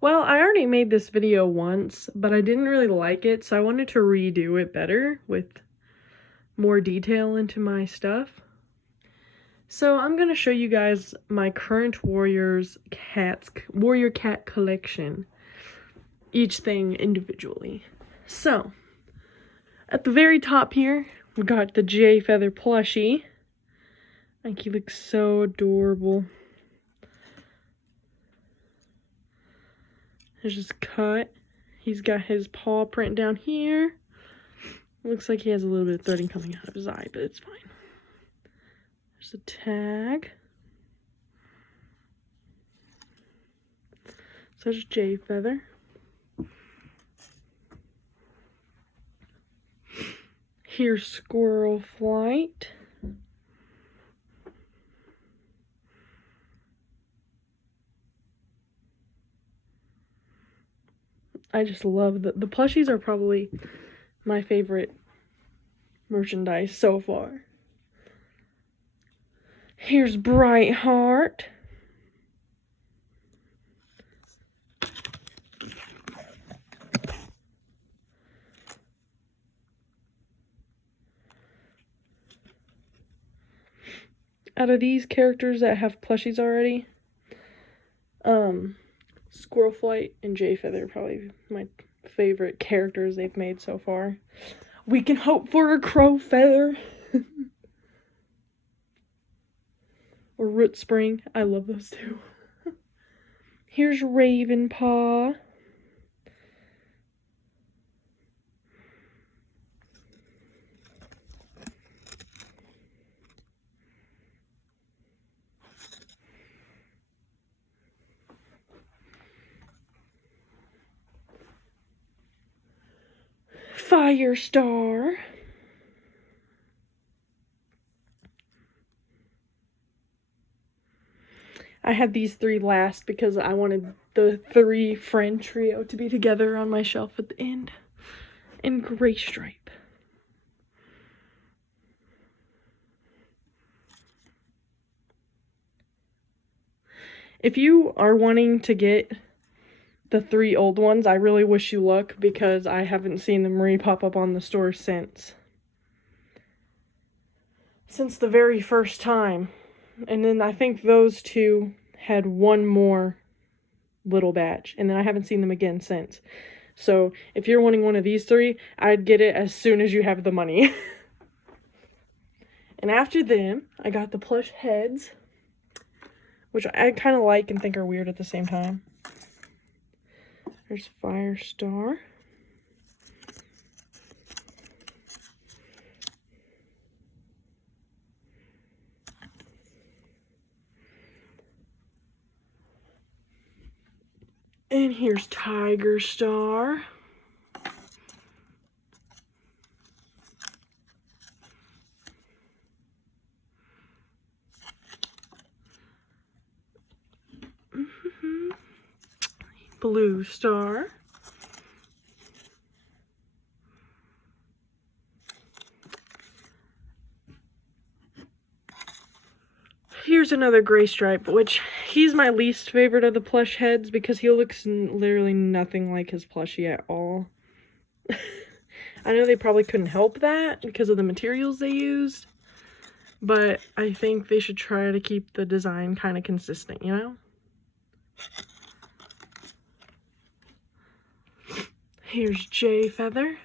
Well, I already made this video once, but I didn't really like it, so I wanted to redo it better with more detail into my stuff. So I'm going to show you guys my current warrior cat collection. Each thing individually. So, at the very top here, we got the Jay Feather plushie. I think he looks so adorable. There's his cut. He's got his paw print down here. Looks like he has a little bit of threading coming out of his eye, but it's fine. There's a tag. So there's Jay Feather. Here's Squirrel Flight. I just love the plushies are probably my favorite merchandise so far. Here's Bright Heart. Out of these characters that have plushies already, Squirrel Flight and Jay Feather are probably my favorite characters they've made so far. We can hope for a Crow Feather. Or Root Spring. I love those two. Here's Raven Paw. Firestar. I had these three last because I wanted the three friend trio to be together on my shelf at the end. And Gray Stripe. If you are wanting to get the three old ones, I really wish you luck because I haven't seen them re-pop up on the store since the very first time. And then I think those two had one more little batch, and then I haven't seen them again since. So if you're wanting one of these three, I'd get it as soon as you have the money. And after them, I got the plush heads, which I kind of like and think are weird at the same time. There's Firestar. And here's Tiger Star. Blue Star. Here's another Gray Stripe, which he's my least favorite of the plush heads because he looks literally nothing like his plushie at all. I know they probably couldn't help that because of the materials they used, but I think they should try to keep the design kind of consistent, you know? Here's Jay Feather.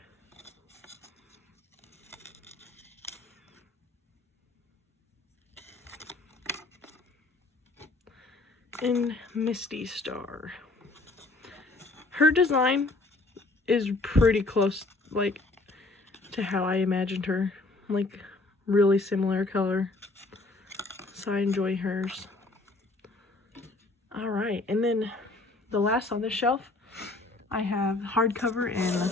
And Misty Star. Her design is pretty close, like, to how I imagined her. Like, really similar color. So I enjoy hers. Alright, and then the last on this shelf, I have hardcover and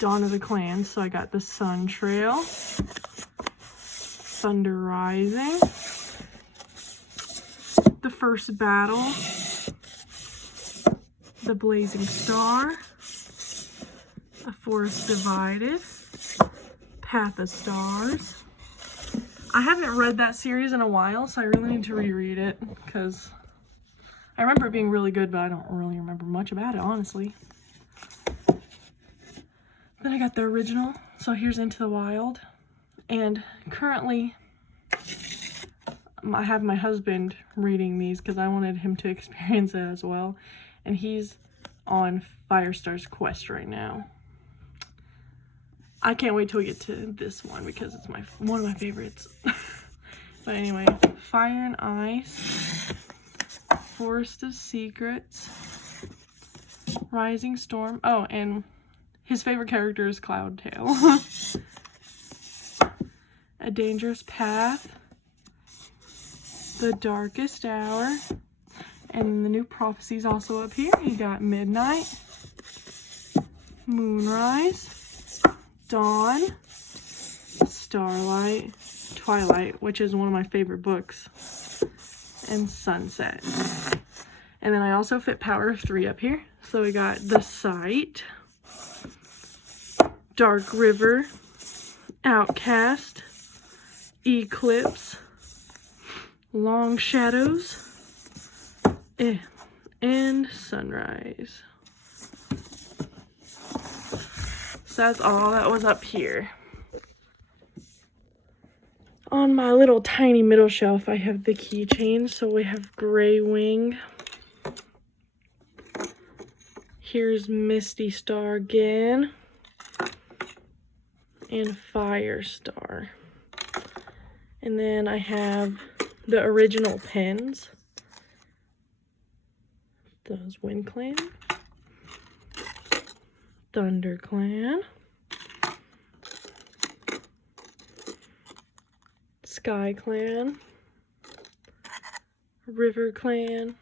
Dawn of the Clans. So I got the Sun Trail, Thunder Rising, The First Battle, The Blazing Star, A Forest Divided, Path of Stars. I haven't read that series in a while, so I really need to reread it because I remember it being really good, but I don't really remember much about it, honestly. Then I got the original. So here's Into the Wild. And currently, I have my husband reading these because I wanted him to experience it as well. And he's on Firestar's Quest right now. I can't wait till we get to this one because it's one of my favorites. But anyway, Fire and Ice, Forest of Secrets, Rising Storm. Oh, and his favorite character is Cloudtail. A Dangerous Path, The Darkest Hour, and the new prophecies also up here. You got Midnight, Moonrise, Dawn, Starlight, Twilight, which is one of my favorite books, and Sunset. And then I also fit Power of 3 up here. So we got The Sight, Dark River, Outcast, Eclipse, Long Shadows, and Sunrise. So that's all that was up here. On my little tiny middle shelf, I have the keychains. So we have Grey Wing. Here's Misty Star again. And Firestar. And then I have the original pens. Those Wind Clan, Thunder Clan, Sky Clan, River Clan,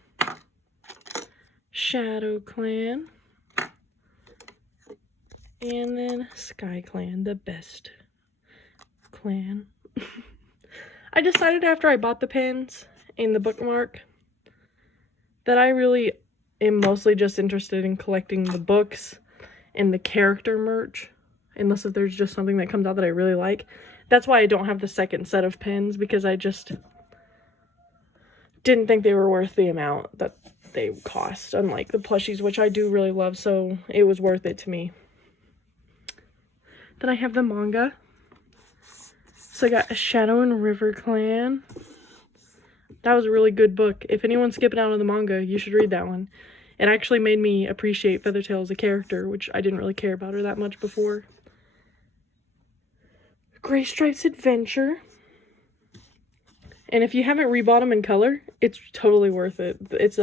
Shadow Clan, and then Sky Clan, the best clan. I decided after I bought the pens and the bookmark that I really am mostly just interested in collecting the books and the character merch, unless if there's just something that comes out that I really like. That's why I don't have the second set of pens, because I just didn't think they were worth the amount that they cost, unlike the plushies, which I do really love, so it was worth it to me. Then I have the manga. So I got Shadow and River Clan. That was a really good book. If anyone's skipping out on the manga, you should read that one. It actually made me appreciate Feathertail as a character, which I didn't really care about her that much before. Gray Stripes Adventure. And if you haven't rebought them in color, it's totally worth it. It's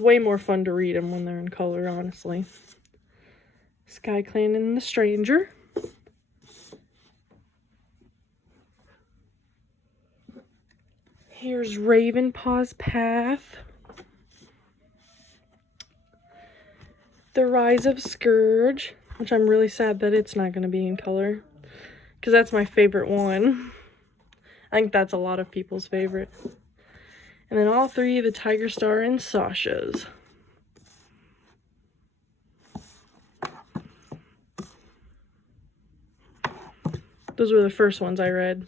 way more fun to read them when they're in color, honestly. Sky Clan and the Stranger. Here's Ravenpaw's Path. The Rise of Scourge, which I'm really sad that it's not going to be in color, because that's my favorite one. I think that's a lot of people's favorite. And then all three of the Tiger Star and Sasha's. Those were the first ones I read.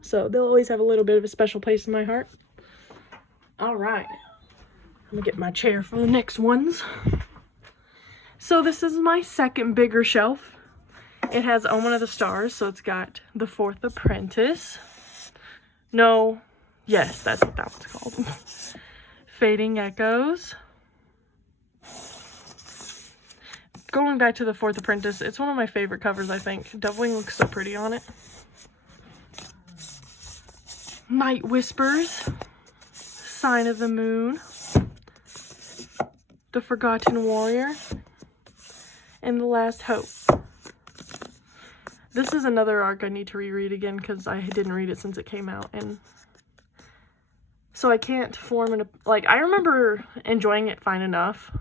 So they'll always have a little bit of a special place in my heart. Alright. I'm going to get my chair for the next ones. So this is my second bigger shelf. It has Omen of the Stars, so it's got The Fourth Apprentice. No, yes, that's what that one's called. Fading Echoes. Going back to The Fourth Apprentice, it's one of my favorite covers, I think. Dovewing looks so pretty on it. Night Whispers. Sign of the Moon. The Forgotten Warrior. And The Last Hope. This is another arc I need to reread again because I didn't read it since it came out, and so I can't form an like. I remember enjoying it fine enough,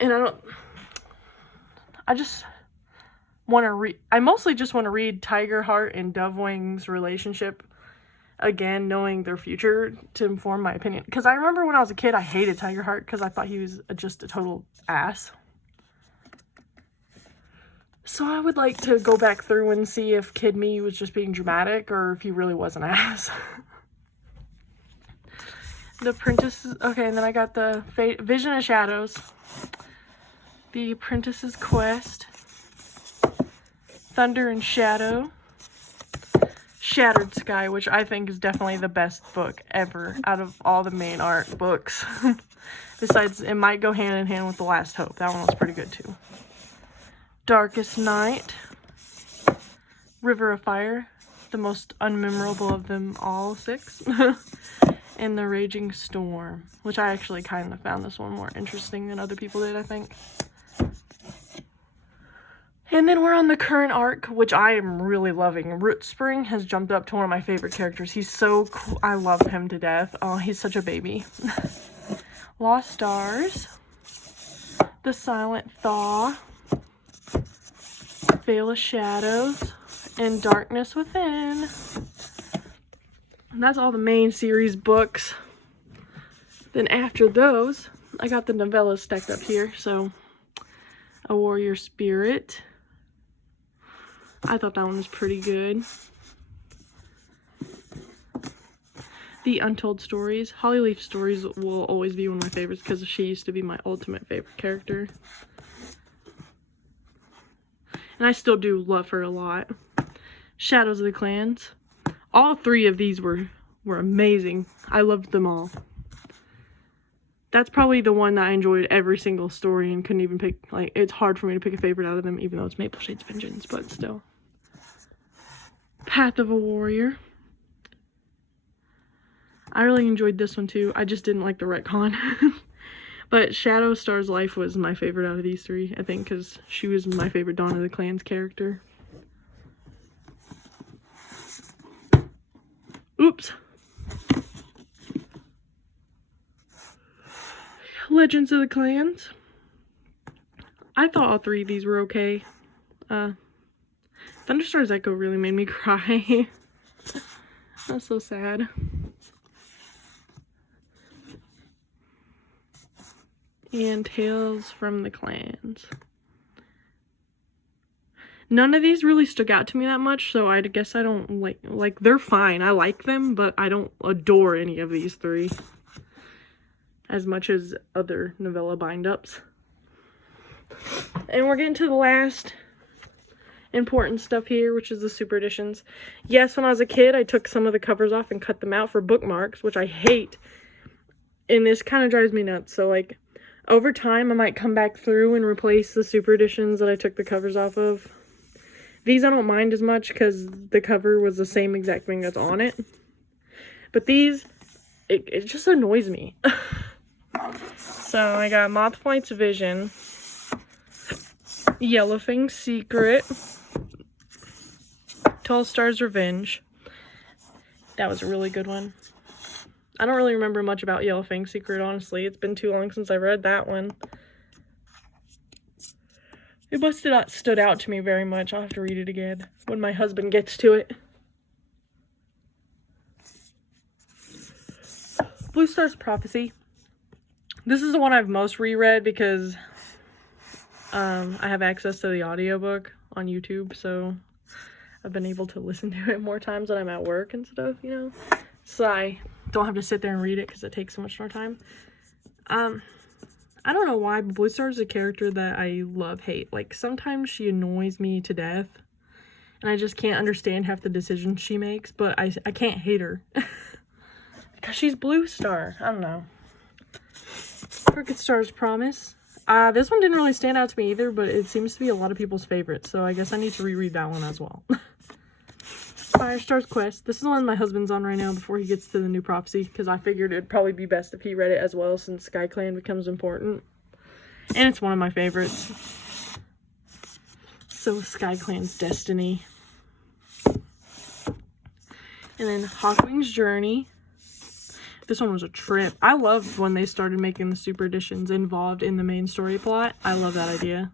and I just want to read. I mostly just want to read Tigerheart and Dovewing's relationship again, knowing their future to inform my opinion. Because I remember when I was a kid, I hated Tigerheart because I thought he was just a total ass. So I would like to go back through and see if Kid Me was just being dramatic or if he really was an ass. The Apprentice's, okay, and then I got the Vision of Shadows, The Apprentice's Quest, Thunder and Shadow, Shattered Sky, which I think is definitely the best book ever out of all the main art books. Besides, it might go hand in hand with The Last Hope. That one was pretty good too. Darkest Night, River of Fire, the most unmemorable of them all 6. And The Raging Storm, which I actually kind of found this one more interesting than other people did, I think. And then we're on the current arc, which I am really loving. Root Spring has jumped up to one of my favorite characters. He's so cool. I love him to death. Oh, he's such a baby. Lost Stars, The Silent Thaw, Veil of Shadows, and Darkness Within. And that's all the main series books. Then after those, I got the novellas stacked up here. So, A Warrior Spirit. I thought that one was pretty good. The Untold Stories. Holly Leaf Stories will always be one of my favorites because she used to be my ultimate favorite character. And I still do love her a lot. Shadows of the Clans. All 3 of these were amazing. I loved them all. That's probably the one that I enjoyed every single story and couldn't even pick, like, it's hard for me to pick a favorite out of them, even though it's Maple Shade's Vengeance, but still. Path of a Warrior. I really enjoyed this one too. I just didn't like the retcon. But Shadow Star's Life was my favorite out of these 3, I think, because she was my favorite Dawn of the Clans character. Oops. Legends of the Clans. I thought all 3 of these were okay. Thunderstar's Echo really made me cry. That's so sad. And Tales from the Clans. None of these really stuck out to me that much, so I guess I don't like they're fine. I like them, but I don't adore any of these 3 as much as other novella bind-ups. And we're getting to the last important stuff here, which is the super editions. Yes, when I was a kid, I took some of the covers off and cut them out for bookmarks, which I hate. And this kind of drives me nuts. So, like, over time, I might come back through and replace the super editions that I took the covers off of. These I don't mind as much because the cover was the same exact thing that's on it. But these, it just annoys me. So I got Mothflight's Vision, Yellowfang's Secret, Tall Star's Revenge. That was a really good one. I don't really remember much about Yellowfang's Secret, honestly. It's been too long since I read that one. It must have not stood out to me very much. I'll have to read it again when my husband gets to it. Blue Star's Prophecy. This is the one I've most reread because I have access to the audiobook on YouTube, so I've been able to listen to it more times when I'm at work and stuff, you know? So I don't have to sit there and read it because it takes so much more time. I don't know why, but Blue Star is a character that I love-hate. Like, sometimes she annoys me to death, and I just can't understand half the decisions she makes, but I can't hate her. Because she's Blue Star. I don't know. Crooked Star's Promise. This one didn't really stand out to me either, but it seems to be a lot of people's favorite, so I guess I need to reread that one as well. Firestar's Quest. This is the one my husband's on right now before he gets to the new prophecy, because I figured it'd probably be best if he read it as well since SkyClan becomes important. And it's one of my favorites. So SkyClan's Destiny. And then Hawkwing's Journey. This one was a trip. I loved when they started making the super editions involved in the main story plot. I love that idea.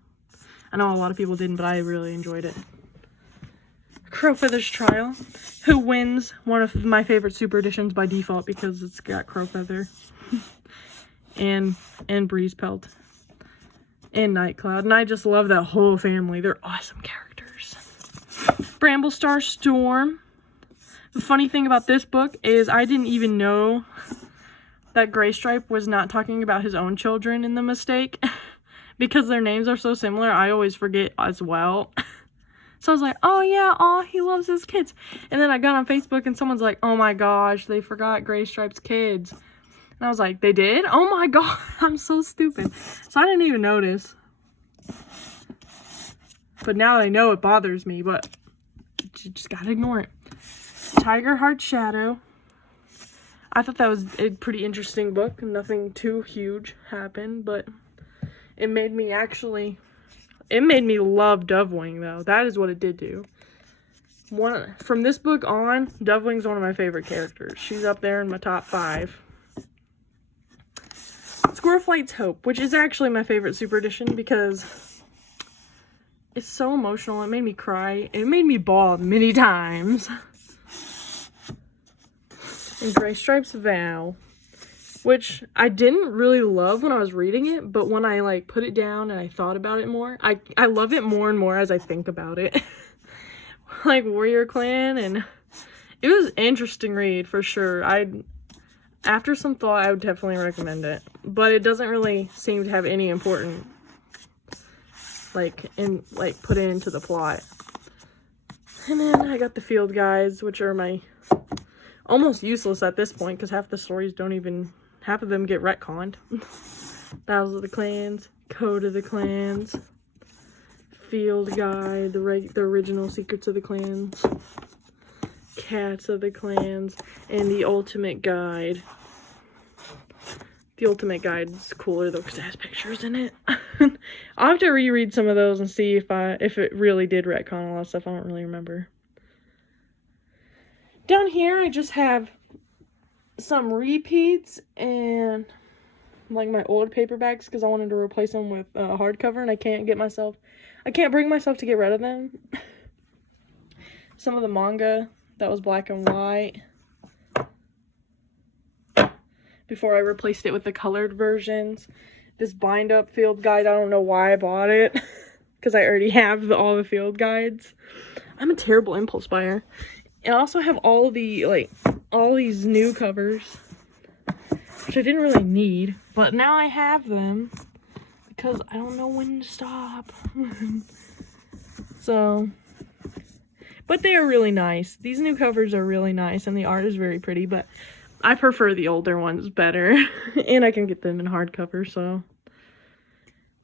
I know a lot of people didn't, but I really enjoyed it. Crowfeather's Trial, who wins one of my favorite super editions by default because it's got Crowfeather and Breeze Pelt and Nightcloud, and I just love that whole family. They're awesome characters. Bramblestar Storm. The funny thing about this book is I didn't even know that Gray Stripe was not talking about his own children in the mistake. Because their names are so similar, I always forget as well. So I was like, oh yeah, oh, he loves his kids. And then I got on Facebook and someone's like, oh my gosh, they forgot Gray Stripe's kids. And I was like, they did? Oh my god, I'm so stupid. So I didn't even notice. But now that I know, it bothers me, but you just gotta ignore it. Tiger Heart Shadow. I thought that was a pretty interesting book. Nothing too huge happened, but it made me love Dovewing, though. That is what it did do. From this book on, Dovewing's one of my favorite characters. She's up there in my top 5. Squirrel Flight's Hope, which is actually my favorite super edition because it's so emotional. It made me cry. It made me bawl many times. And Gray Stripe's Vow, which I didn't really love when I was reading it, but when I like put it down and I thought about it more, I love it more and more as I think about it. Like Warrior Clan, and it was an interesting read for sure. After some thought, I would definitely recommend it, but it doesn't really seem to have any important put it into the plot. And then I got the field guides, which are my almost useless at this point because half the stories half of them get retconned. Battles of the Clans, Code of the Clans, Field Guide, the original Secrets of the Clans, Cats of the Clans, and the Ultimate Guide. The Ultimate Guide is cooler though because it has pictures in it. I'll have to reread some of those and see if it really did retcon a lot of stuff. I don't really remember. Down here, I just have some repeats and like my old paperbacks because I wanted to replace them with hardcover, and I can't bring myself to get rid of them. Some of the manga that was black and white before I replaced it with the colored versions. This bind up field guide, I don't know why I bought it because I already have all the field guides. I'm a terrible impulse buyer. And I also have all these new covers, which I didn't really need, but now I have them because I don't know when to stop. So, but they are really nice. These new covers are really nice, and the art is very pretty, but I prefer the older ones better, and I can get them in hardcover, so.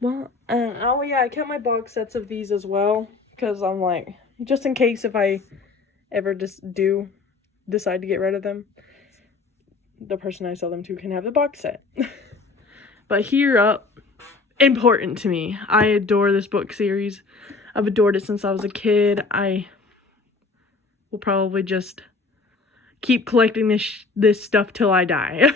Well, oh yeah, I kept my box sets of these as well, because I'm like, just in case if I ever decide to get rid of them, the person I sell them to can have the box set. But here up, important to me. I adore this book series. I've adored it since I was a kid. I will probably just keep collecting this stuff till I die.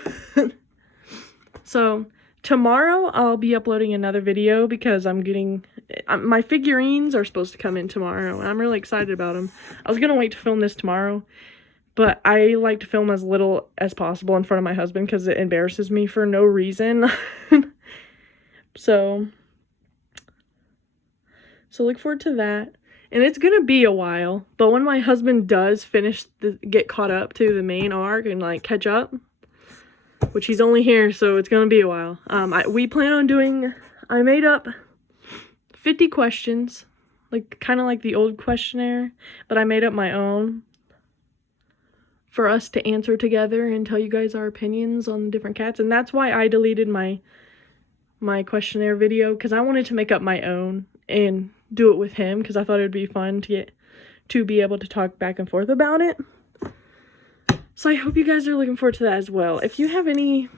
So tomorrow I'll be uploading another video because my figurines are supposed to come in tomorrow, and I'm really excited about them. I was gonna wait to film this tomorrow, but I like to film as little as possible in front of my husband because it embarrasses me for no reason. So look forward to that. And it's gonna be a while, but when my husband does get caught up to the main arc and like catch up, which he's only here, so it's gonna be a while. We plan on I made up 50 questions, kind of like the old questionnaire, but I made up my own for us to answer together and tell you guys our opinions on different cats. And that's why I deleted my questionnaire video, because I wanted to make up my own and do it with him, because I thought it would be fun to be able to talk back and forth about it. So I hope you guys are looking forward to that as well. If you have any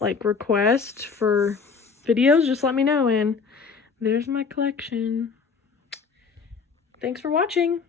requests for videos, just let me know. And there's my collection. Thanks for watching.